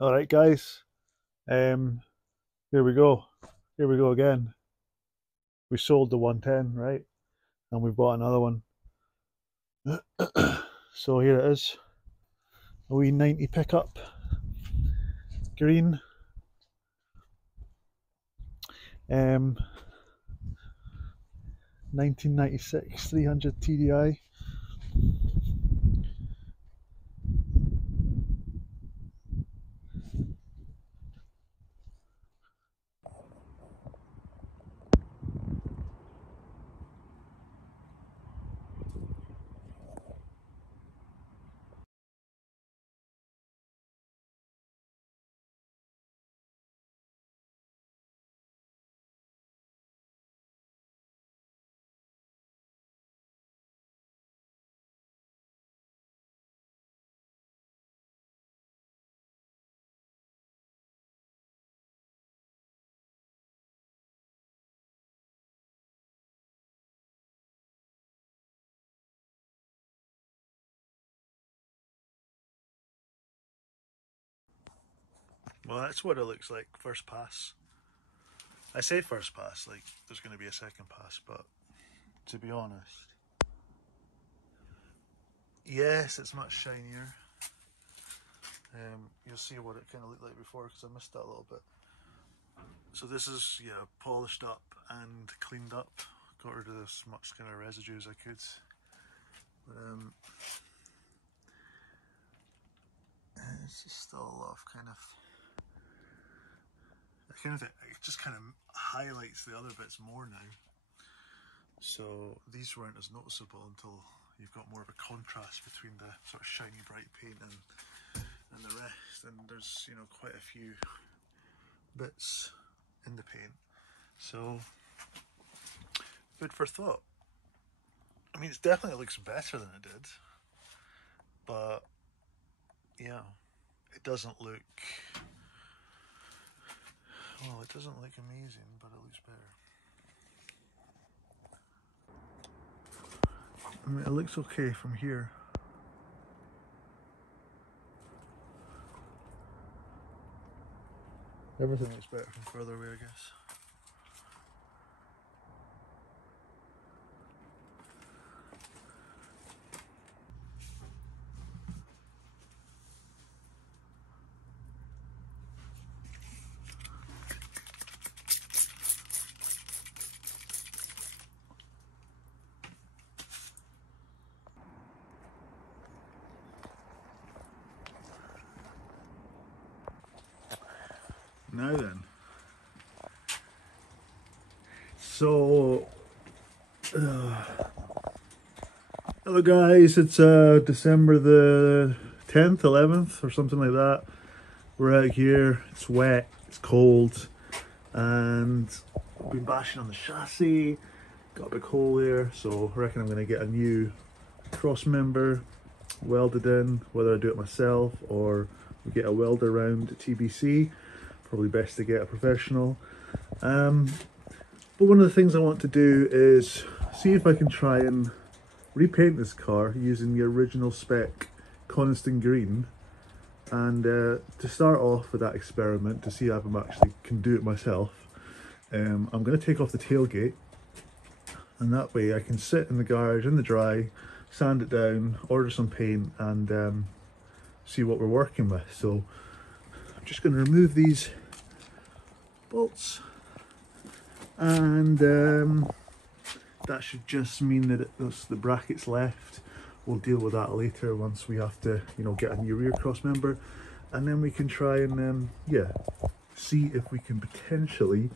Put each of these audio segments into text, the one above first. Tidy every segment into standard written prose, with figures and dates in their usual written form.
All right, guys. Um, here we go. Here we go again. We sold the 110, right? And we bought another one. So here it is. A wee 90 pickup, green. Um, 1996, 300 TDI. Well, that's what it looks like first pass. I say first pass, like there's going to be a second pass, but to be honest, yes, it's much shinier. You'll see what it kind of looked like before because I missed that a little bit. So this is, yeah, polished up and cleaned up. Got rid of as much kind of residue as I could. Um, it's just still a lot of kind of, it just kind of highlights the other bits more now. So these weren't as noticeable until you've got more of a contrast between the sort of shiny bright paint and the rest. And there's, you know, quite a few bits in the paint. So food for thought. I mean, it definitely looks better than it did, but yeah, it doesn't look, well, it doesn't look amazing, but it looks better. I mean, it looks okay from here. Everything looks better from further away, I guess. Now then, so hello guys, it's December the 10th, 11th, or something like that. We're out here, it's wet, it's cold, and I've been bashing on the chassis. Got a big hole there, so I reckon I'm going to get a new cross member welded in, whether I do it myself or we get a welder around at TBC. Probably best to get a professional. But one of the things I want to do is see if I can try and repaint this car using the original spec Coniston green, and to start off with that experiment to see if I actually can do it myself. I'm going to take off the tailgate, and that way I can sit in the garage in the dry, sand it down, order some paint, and see what we're working with. So I'm just going to remove these bolts, and that should just mean that it's the brackets left. We'll deal with that later once we have to, you know, get a new rear cross member, and then we can try and yeah, see if we can potentially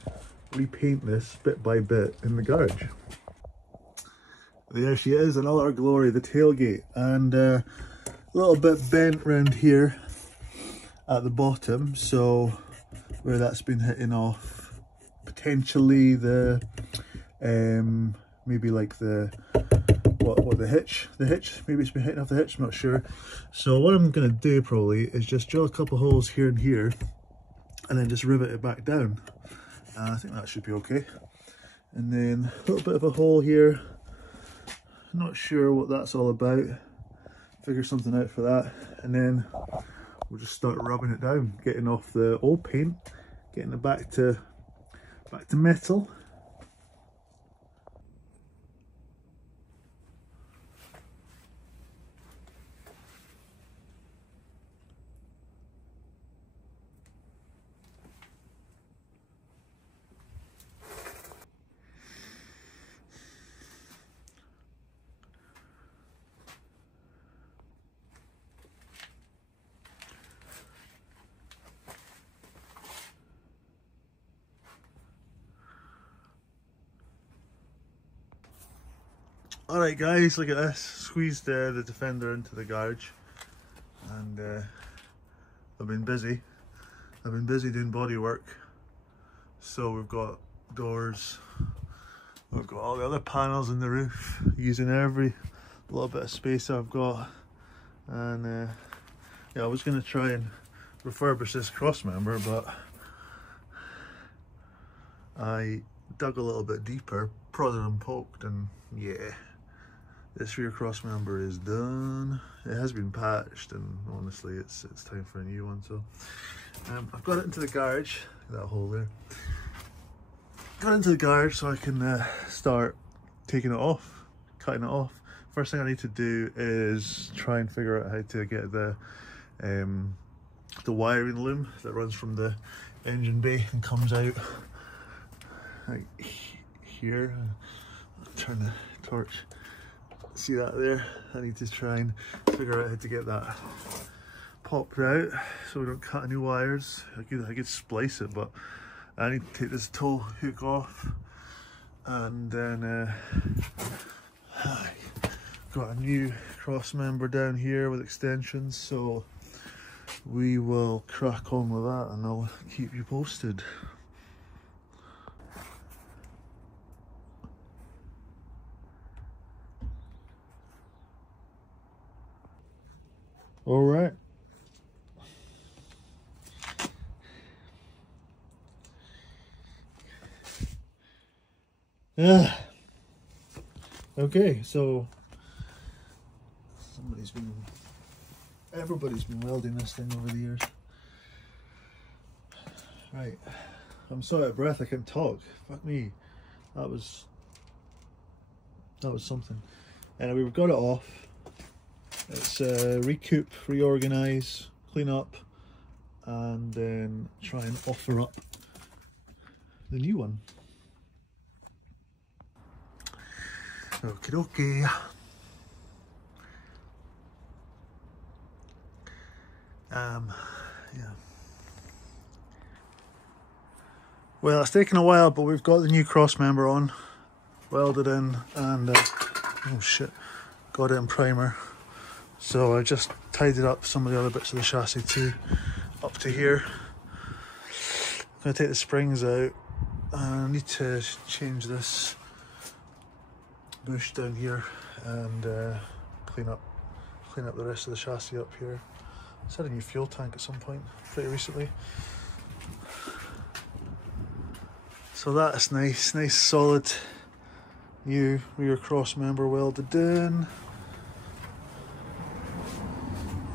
repaint this bit by bit in the garage. There she is in all her glory, the tailgate, and a little bit bent round here at the bottom, so where that's been hitting off potentially the maybe like the the hitch, maybe it's been hitting off the hitch, I'm not sure. So what I'm going to do probably is just drill a couple holes here and here and then just rivet it back down. I think that should be okay. And then a little bit of a hole here, not sure what that's all about, figure something out for that. And then we'll just start rubbing it down, getting off the old paint, getting it back to metal. Alright guys, look at this. Squeezed the Defender into the garage, and I've been busy doing body work. So we've got doors, we've got all the other panels in the roof, using every little bit of space I've got. And yeah, I was going to try and refurbish this cross member, but I dug a little bit deeper, prodded and poked, and yeah, this rear cross member is done. It has been patched, and honestly it's time for a new one. So I've got it into the garage, that hole there. Got it into the garage so I can start taking it off, cutting it off. First thing I need to do is try and figure out how to get the wiring loom that runs from the engine bay and comes out like here. I'll turn the torch. See that there? I need to try and figure out how to get that popped out so we don't cut any wires. I could splice it, but I need to take this tow hook off, and then got a new cross member down here with extensions, so we will crack on with that and I'll keep you posted. All right. Okay, so everybody's been welding this thing over the years. Right, I'm so out of breath I can't talk. Fuck me, that was something. Anyway, we've got it off. It's recoup, reorganize, clean up, and then try and offer up the new one. Okie dokie. Yeah. Well, it's taken a while, but we've got the new cross member on, welded in, and oh shit, got it in primer. So I just tidied up some of the other bits of the chassis too, up to here. I'm gonna take the springs out, and I need to change this bush down here and clean up the rest of the chassis up here. I had a new fuel tank at some point pretty recently, so that's nice solid new rear cross member welded in.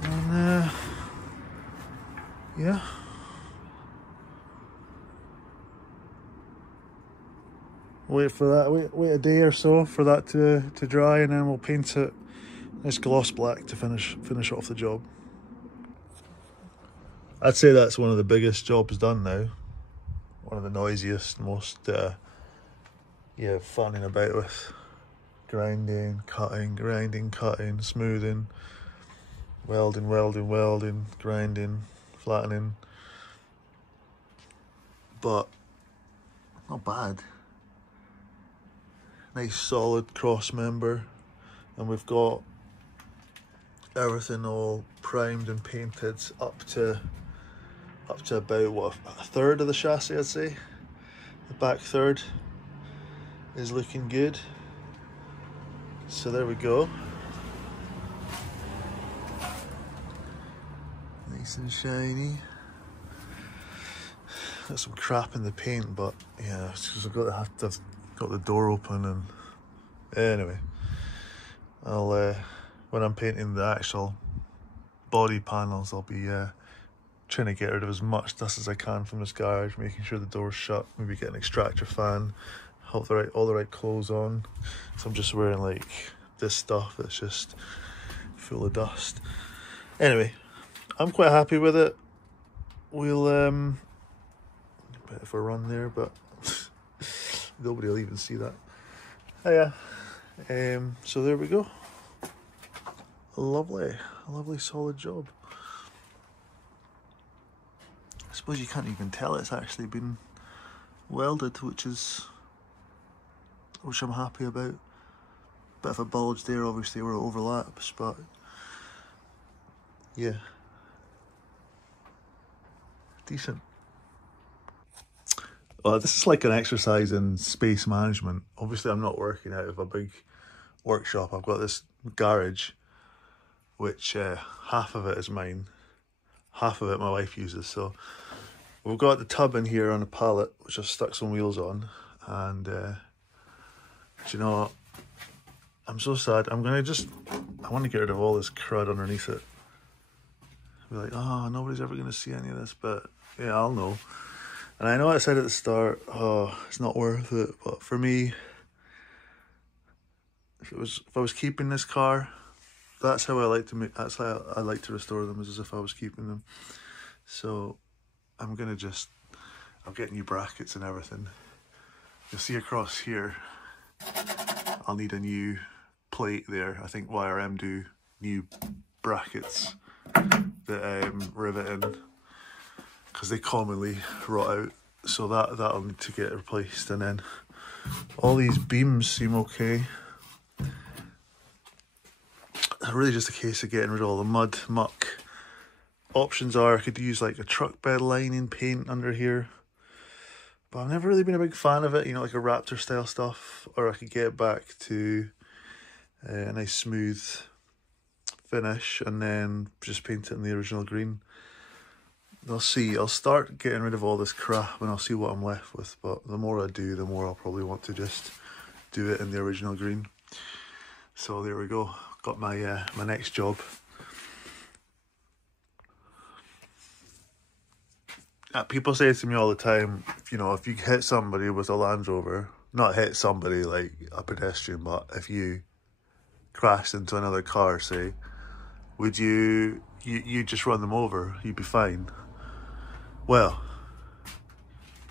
And yeah, wait for that, wait a day or so for that to dry, and then we'll paint it nice gloss black to finish off the job. I'd say that's one of the biggest jobs done now, one of the noisiest, most yeah, funning about with. Grinding, cutting, smoothing, welding, grinding, flattening, but not bad. Nice solid cross member, and we've got everything all primed and painted up to about, what, a third of the chassis, I'd say. The back third is looking good, so there we go. Nice and shiny. Got some crap in the paint, but yeah, it's because I've got the door open, and anyway, I'll when I'm painting the actual body panels, I'll be trying to get rid of as much dust as I can from this garage, making sure the door's shut, maybe get an extractor fan, have all the right clothes on. So I'm just wearing like this stuff that's just full of dust. Anyway, I'm quite happy with it. We'll a bit of a run there, but nobody will even see that. Oh yeah. So there we go. A lovely solid job. I suppose you can't even tell it's actually been welded, which I'm happy about. Bit of a bulge there, obviously, where it overlaps, but yeah, decent. Well, this is like an exercise in space management. Obviously, I'm not working out of a big workshop. I've got this garage, which half of it is mine, half of it my wife uses. So we've got the tub in here on a pallet, which I've stuck some wheels on, and do you know what? I'm so sad. I want to get rid of all this crud underneath it. Be like, oh, nobody's ever going to see any of this, but yeah, I'll know. And I know I said at the start, oh, it's not worth it, but for me, if I was keeping this car, that's how I like to restore them, is as if I was keeping them. So I'm get new brackets and everything. You'll see across here, I'll need a new plate there. I think YRM do new brackets that rivet in, because they commonly rot out. So that'll need to get replaced. And then all these beams seem okay. Really just a case of getting rid of all the mud, muck. Options are I could use like a truck bed lining paint under here, but I've never really been a big fan of it, you know, like a Raptor style stuff. Or I could get back to a nice smooth finish and then just paint it in the original green. I'll see. I'll start getting rid of all this crap and I'll see what I'm left with, but the more I do, the more I'll probably want to just do it in the original green. So there we go. Got my my next job. People say to me all the time, you know, if you hit somebody with a Land Rover, not hit somebody like a pedestrian, but if you crashed into another car, say, would you just run them over? You'd be fine. Well,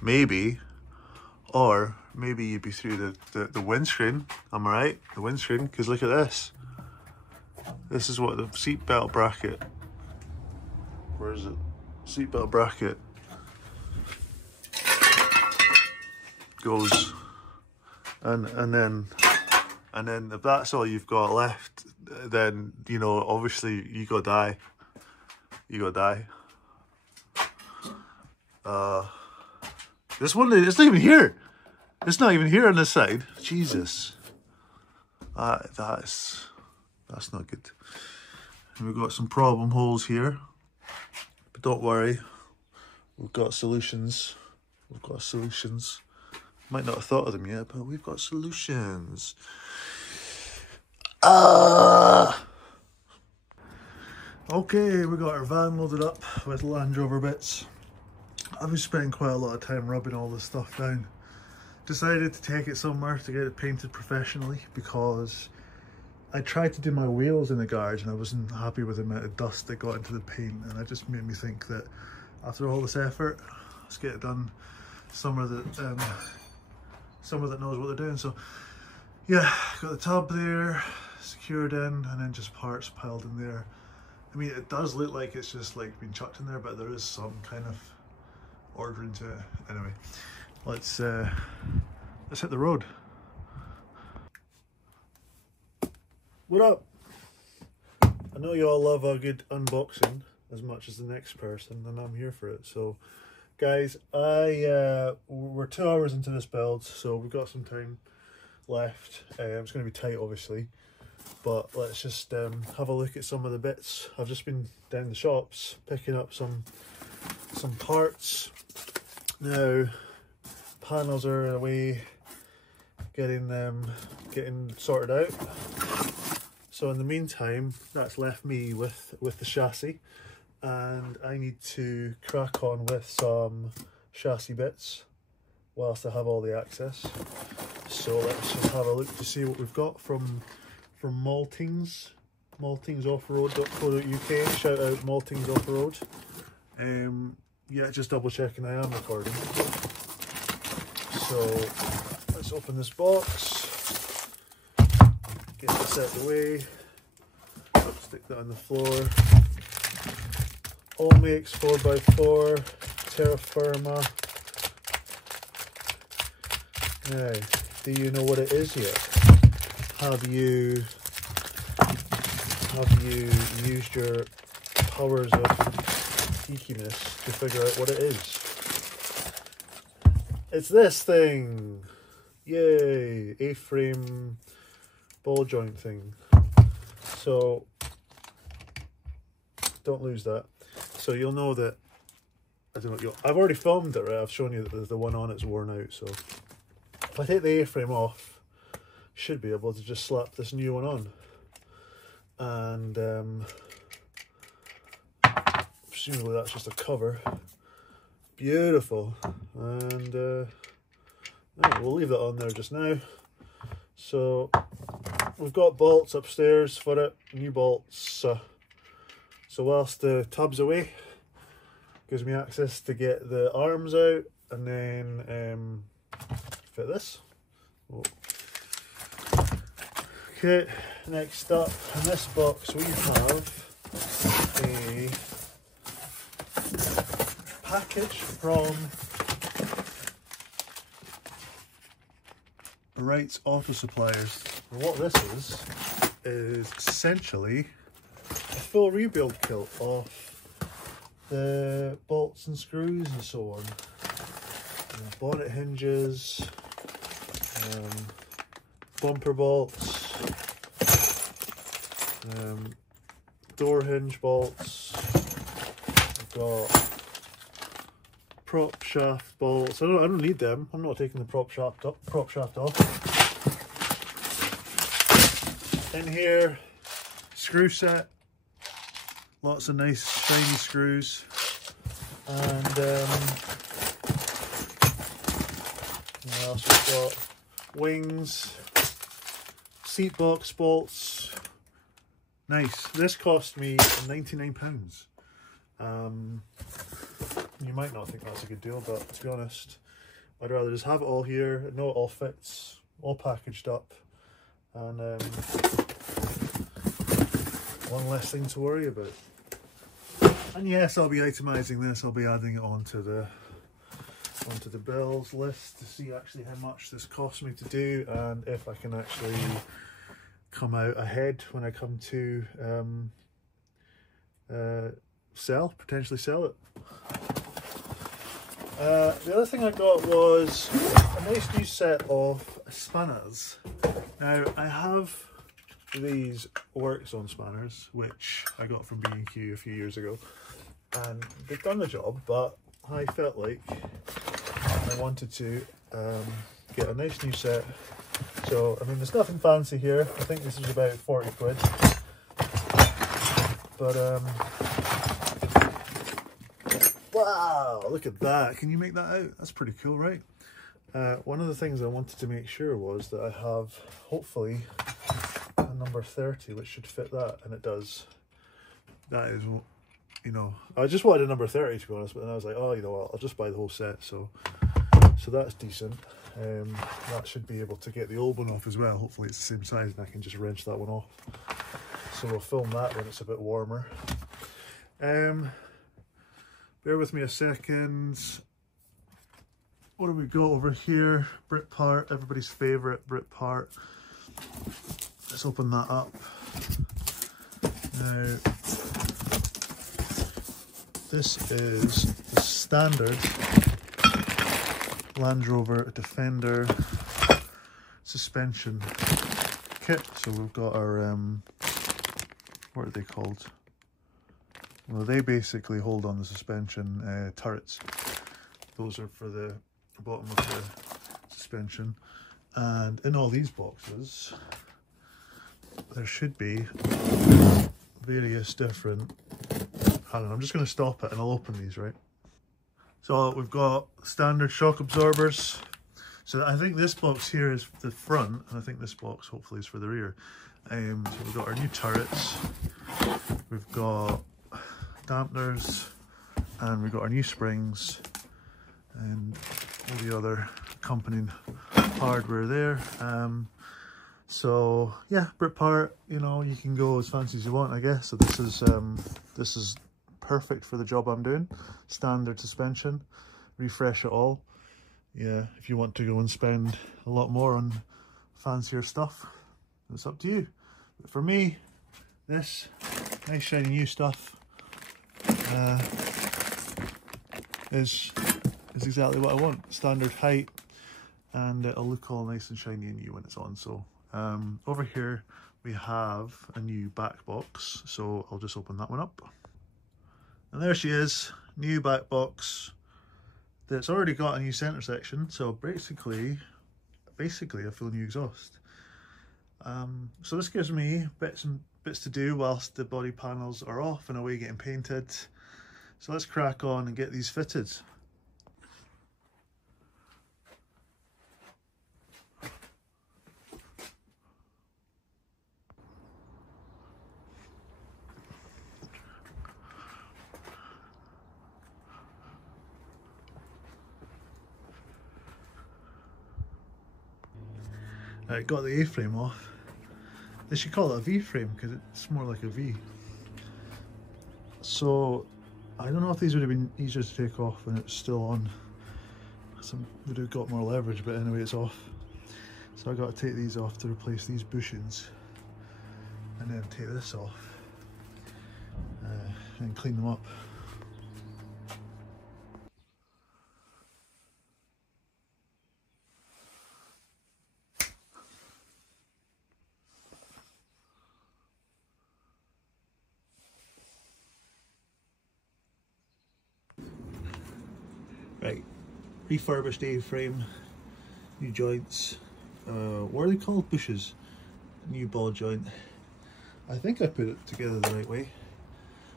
maybe, or maybe you'd be through the windscreen. Am I right? The windscreen, because look at this. This is what the seatbelt bracket. Where is it? Seatbelt bracket goes, and then if that's all you've got left, then you know obviously you gotta die. You gotta die. This one, it's not even here. It's not even here on this side. Jesus, that's not good. And we've got some problem holes here, but don't worry, we've got solutions. We've got solutions. Might not have thought of them yet, but we've got solutions. Okay, we got our van loaded up with Land Rover bits. I've been spending quite a lot of time rubbing all this stuff down. Decided to take it somewhere to get it painted professionally, because I tried to do my wheels in the garage and I wasn't happy with the amount of dust that got into the paint, and it just made me think that after all this effort, let's get it done somewhere that knows what they're doing. So yeah, got the tub there secured in, and then just parts piled in there. I mean, it does look like it's just like been chucked in there, but there is some kind of ordering to it. Anyway, let's hit the road. What up? I know you all love a good unboxing as much as the next person, and I'm here for it. So guys, we're 2 hours into this build, so we've got some time left. It's going to be tight obviously, but let's just have a look at some of the bits. I've just been down the shops picking up some parts. Now panels are away, getting sorted out. So in the meantime, that's left me with the chassis, and I need to crack on with some chassis bits whilst I have all the access. So let's just have a look to see what we've got from Maltings, maltingsoffroad.co.uk. Shout out Maltings Off-Road. Yeah, just double checking I am recording. So let's open this box, get this out of the way, stick that on the floor. All makes 4x4, Terra Firma. Now, do you know what it is yet? Have you used your powers of geekiness to figure out what it is? It's this thing! Yay! A-frame ball joint thing. So, don't lose that. So you'll know that, I don't know, I've already filmed it, right? I've shown you that the one on it's worn out, so if I take the A-frame off, should be able to just slap this new one on. And presumably that's just a cover. Beautiful. And we'll leave that on there just now. So we've got bolts upstairs for it, new bolts. So whilst the tub's away, gives me access to get the arms out and then fit this. Oh. Okay, next up in this box we have a package from Wright's Auto Suppliers. And what this is essentially a full rebuild kit of the bolts and screws and so on. And bonnet hinges, bumper bolts, door hinge bolts. I've got prop shaft bolts. I don't need them. I'm not taking the prop shaft off. In here, screw set. Lots of nice shiny screws. And what else we've got? Wings, seat box bolts. Nice. This cost me £99. You might not think that's a good deal, but to be honest, I'd rather just have it all here, know it all fits, all packaged up, and one less thing to worry about. And yes, I'll be itemising this. I'll be adding it onto the bills list to see actually how much this costs me to do, and if I can actually come out ahead when I come to potentially sell it. The other thing I got was a nice new set of spanners. Now I have these Workzone spanners, which I got from B&Q a few years ago, and they've done the job, but I felt like I wanted to get a nice new set. So I mean, there's nothing fancy here. I think this is about 40 quid, but wow, look at that. Can you make that out? That's pretty cool, right? One of the things I wanted to make sure was that I have, hopefully, a number 30, which should fit that, and it does. That is, you know, I just wanted a number 30 to be honest, but then I was like, oh, you know what, I'll just buy the whole set, so that's decent. That should be able to get the old one off as well. Hopefully it's the same size and I can just wrench that one off. So we'll film that when it's a bit warmer. Bear with me a second. What do we got over here? Brit part, everybody's favourite Brit part. Let's open that up. Now, this is the standard Land Rover Defender suspension kit. So we've got our, what are they called? Well, they basically hold on the suspension turrets. Those are for the bottom of the suspension. And in all these boxes, there should be various different Hang on, I'm just going to stop it and I'll open these, right? So we've got standard shock absorbers. So I think this box here is the front, and I think this box hopefully is for the rear. So we've got our new turrets, we've got dampeners, and we've got our new springs, and all the other accompanying hardware there. So yeah, Brit part, you know, you can go as fancy as you want, I guess. So this is perfect for the job I'm doing. Standard suspension, refresh it all. Yeah, if you want to go and spend a lot more on fancier stuff, it's up to you. But for me, this nice shiny new stuff is exactly what I want. Standard height, and it'll look all nice and shiny and new when it's on. So over here we have a new back box, so I'll just open that one up. And there she is, new back box. That's already got a new center section, so basically a full new exhaust. So this gives me bits to do whilst the body panels are off and away getting painted. So let's crack on and get these fitted. Right, got the A-frame off. They should call it a V-frame because it's more like a V. So I don't know if these would have been easier to take off when it's still on. Some would have got more leverage, but anyway, it's off. So I got to take these off to replace these bushings, and then take this off and clean them up. Right, refurbished A-frame, new joints, what are they called? Bushes, new ball joint. I think I put it together the right way.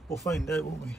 We'll find out, won't we?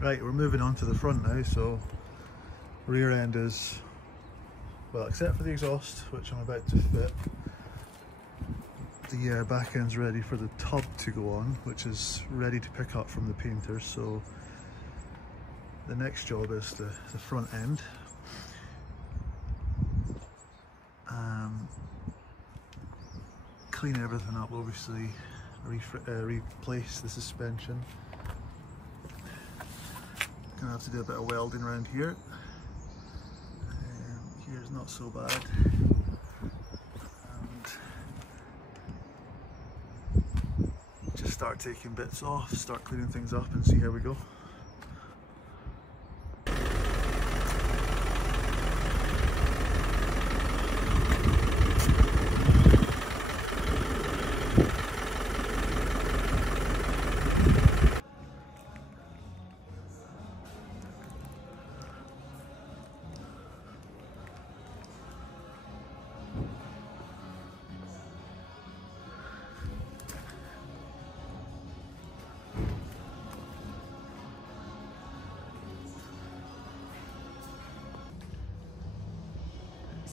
Right, we're moving on to the front now, so rear end is, well, except for the exhaust, which I'm about to fit, the back end's ready for the tub to go on, which is ready to pick up from the painter. So the next job is the front end. Clean everything up, obviously, replace the suspension. Gonna have to do a bit of welding around here. Here's not so bad. And just start taking bits off, start cleaning things up and see how we go.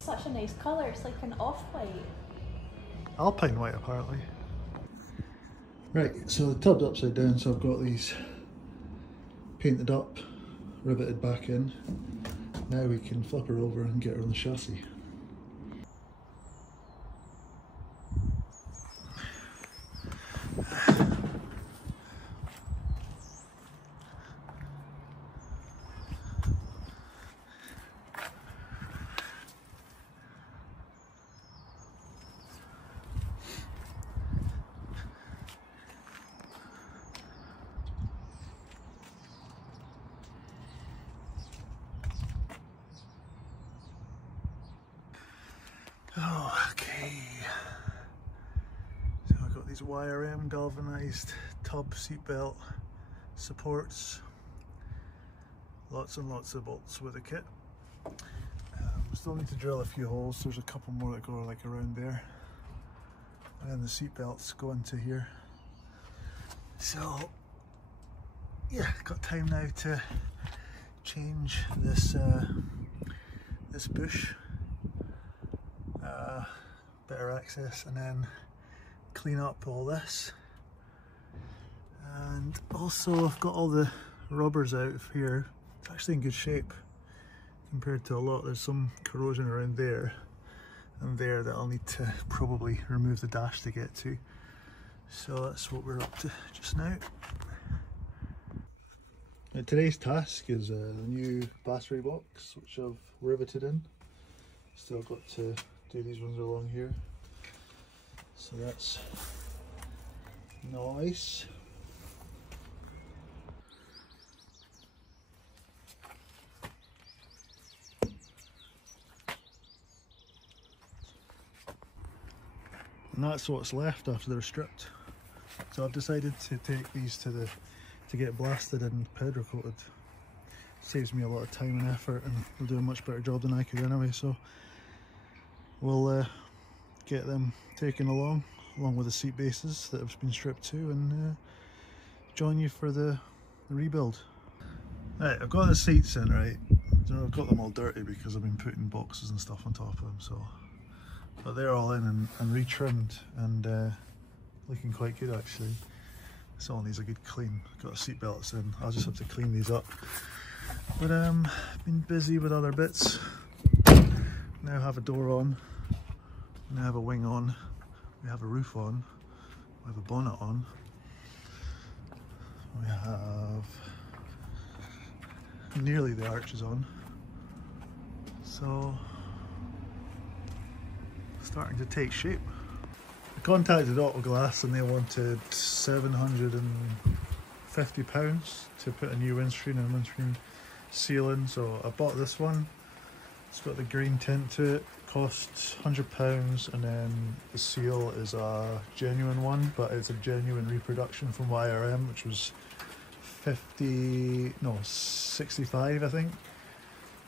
Such a nice colour, it's like an off-white. Alpine white, apparently. Right, so the tub's upside down, so I've got these painted up, riveted back in. Now we can flip her over and get her on the chassis. Oh, okay. So I've got these YRM galvanized tub seatbelt supports. Lots and lots of bolts with the kit. Still need to drill a few holes. There's a couple more that go like around there. And then the seat belts go into here. So yeah, got time now to change this this bush. Better access, and then clean up all this. And also I've got all the rubbers out of here. It's actually in good shape compared to a lot. There's some corrosion around there and there that I'll need to probably remove the dash to get to. So that's what we're up to just now. Today's task is a new battery box which I've riveted in. Still got to do these ones along here. So that's nice. And that's what's left after they're stripped. So I've decided to take these to get blasted and powder coated. Saves me a lot of time and effort, and they'll do a much better job than I could anyway. So we'll get them taken along with the seat bases that have been stripped too, and join you for the rebuild. Right, I've got the seats in, right. I've got them all dirty because I've been putting boxes and stuff on top of them. So, but they're all in and retrimmed and looking quite good actually. This all needs a good clean. Got the seat belts in. I'll just have to clean these up. But been busy with other bits. Now have a door on. Now have a wing on. We have a roof on. We have a bonnet on. We have nearly the arches on. So starting to take shape. I contacted Autoglass and they wanted £750 to put a new windscreen and windscreen seal in. So I bought this one. It's got the green tint to it. Costs £100, and then the seal is a genuine one, but it's a genuine reproduction from YRM, which was 65 I think.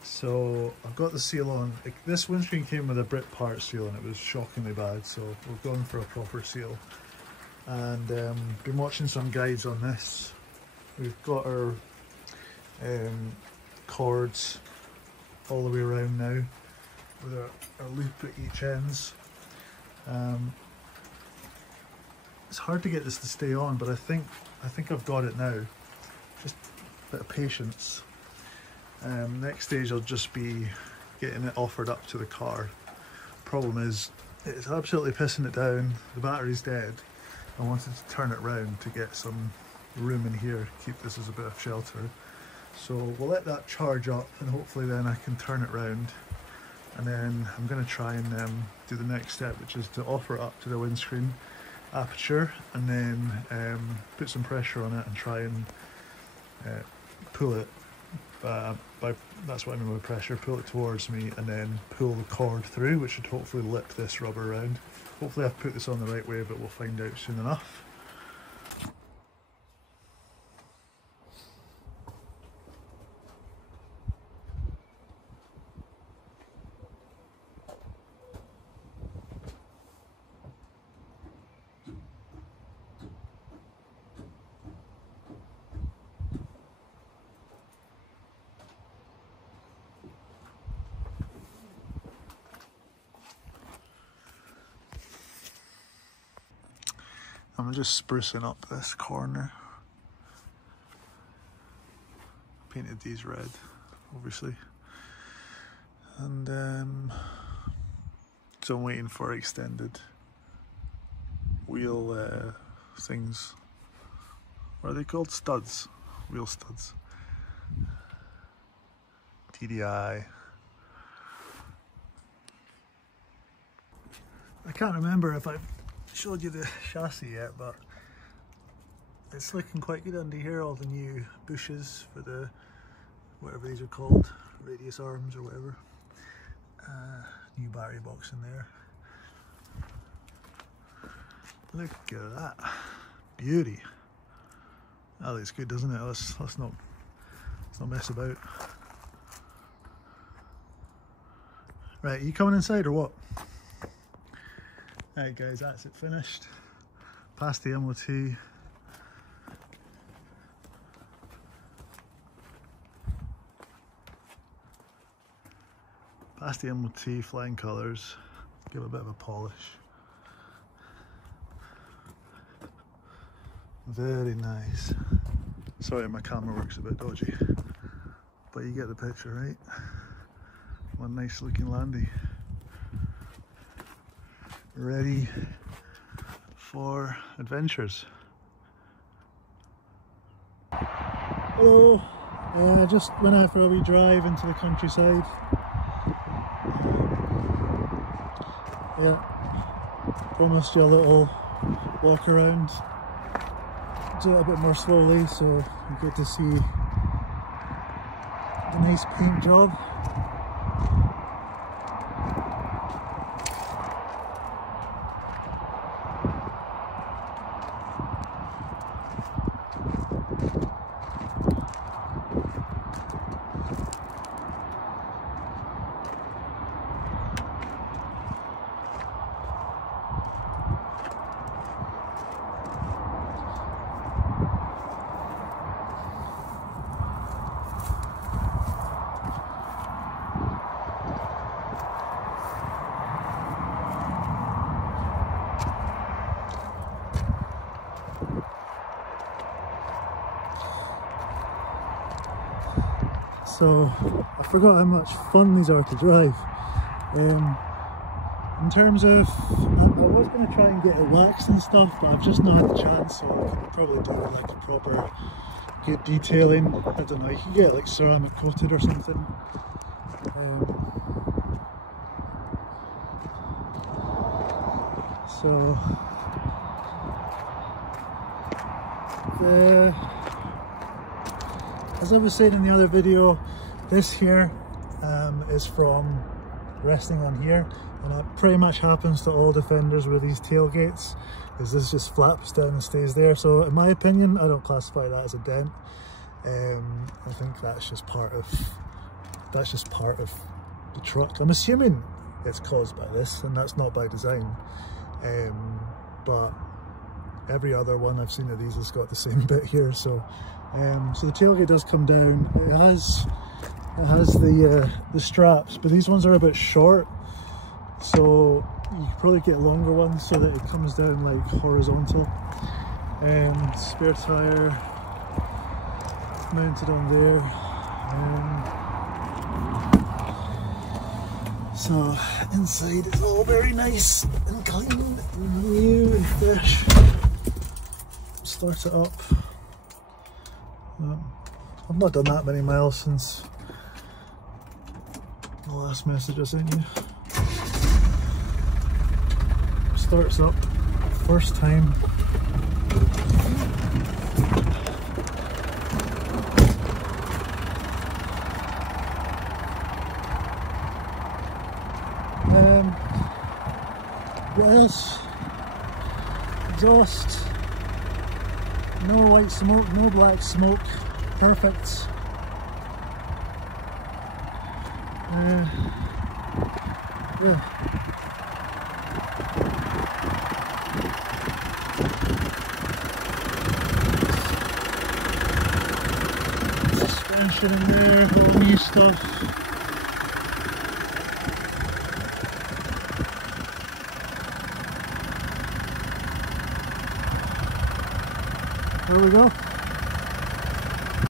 So I've got the seal on. This windscreen came with a Brit part seal and it was shockingly bad, so we've gone for a proper seal. And been watching some guides on this. We've got our cords all the way around now with our loop at each ends. It's hard to get this to stay on, but I think I've got it now. Just a bit of patience. Next stage I'll just be getting it offered up to the car. Problem is, it's absolutely pissing it down. The battery's dead. I wanted to turn it round to get some room in here, keep this as a bit of shelter. So we'll let that charge up and hopefully then I can turn it round. And then I'm going to try and do the next step, which is to offer it up to the windscreen aperture and then put some pressure on it and try and pull it. That's what I mean by pressure, pull it towards me and then pull the cord through, which should hopefully lip this rubber around. Hopefully I've put this on the right way, but we'll find out soon enough. I'm just sprucing up this corner. Painted these red, obviously. And so I'm waiting for extended wheel things. What are they called? Studs. Wheel studs. TDI. I can't remember if I've showed you the chassis yet, but it's looking quite good under here. All the new bushes for the whatever these are called, radius arms or whatever. New battery box in there. Look at that. Beauty. That looks good, doesn't it? Let's not mess about. Right, are you coming inside or what? Alright guys, that's it finished. Past the MOT. Past the MOT, flying colours. Give it a bit of a polish. Very nice. Sorry, my camera works a bit dodgy, but you get the picture, right? One nice looking Landy. Ready for adventures. Hello, I just went out for a wee drive into the countryside. Yeah, promised you a little walk around. Do it a bit more slowly so you get to see a nice paint job. So I forgot how much fun these are to drive. In terms of, I was going to try and get it waxed and stuff, but I've just not had the chance, so I could probably do like a proper good detailing. I don't know, you can get like ceramic coated or something. As I was saying in the other video, this here is from resting on here, and that pretty much happens to all Defenders with these tailgates, is this just flaps down and stays there. So in my opinion, I don't classify that as a dent. I think that's just part of the truck. I'm assuming it's caused by this, and that's not by design. But every other one I've seen of these has got the same bit here. So so the tailgate does come down. It has the straps, but these ones are a bit short, so you could probably get longer ones so that it comes down like horizontal. Spare tire mounted on there. So inside it's all very nice and clean and new and fresh. Start it up. I've not done that many miles since the last message I sent you. Starts up first time. Yes, exhaust, no white smoke, no black smoke, perfect. Yeah. Suspension in there, all new stuff. There we go.